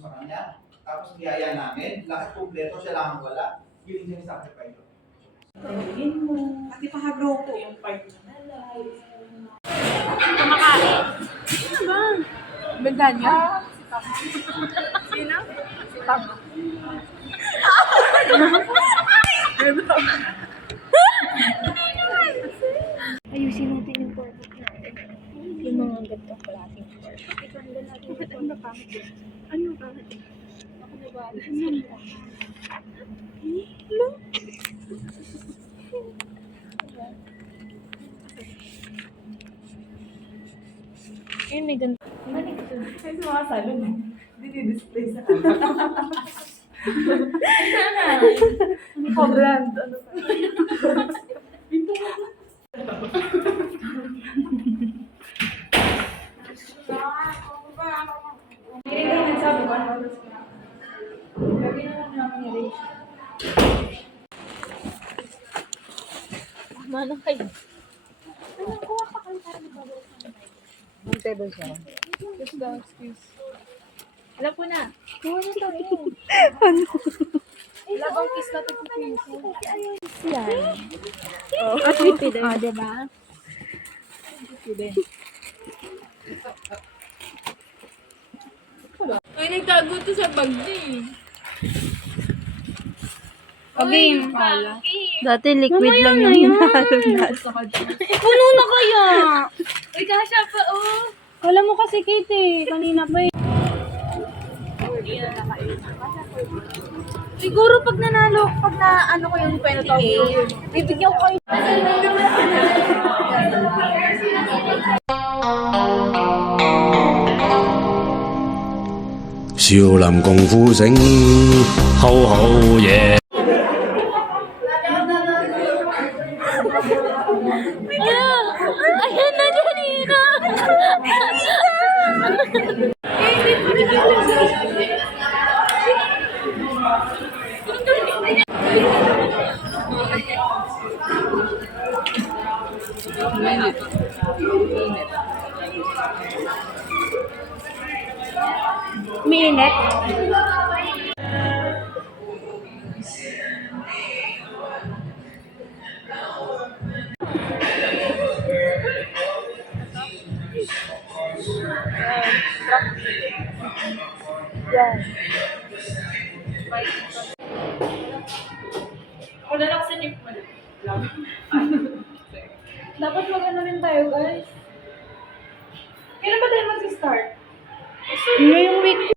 sa kanya. Tapos niyaya namin, lahat kumpleto, siya lang ang wala. Yun yung sacrifice ko. Tawagin mo. Pati pahagro ko. Yung part na Kumakain. Ano ba? Banda niya? Sino? Si Papa. Ayusin natin yung portrait natin. Yung mga gantong klaseng portrait. Ano ba pangit? Ano pangit? Ako na ba? Ano ba? Hello? Ayun, may ganito. Kasi mga salon, dinidisplay sa akin. Brand. Ano pa? Hindi na nagsabi ko, ano oras na. Lagi na lang namin i-rate. Tama na kayo. Ano, kuha pa kayo tayo ng bago. Ang table siya. Excuse daw, excuse. Alam ko na. Kuha na tayo. Ano? Labang kiss natin sa piso. Yan. Oh. At creepy din. Oh, diba? Creepy din. Ay, nagtago to sa bag niya. Okay, Pala. dati liquid lang yung hinahalo natin. Puno na kaya! Uy, kasha pa, oh! Wala mo kasi Kate kanina pa eh. Siguro pag nanalo, pag na ano ko yung 20K, bibigyan ko kayo.少林功夫醒，好好嘢。Ayan na, Janina! Minute. Yan. Wala lang sa nip mo. Dapat mag-ano rin tayo guys. Kailan ba tayo mag-start? Ngayong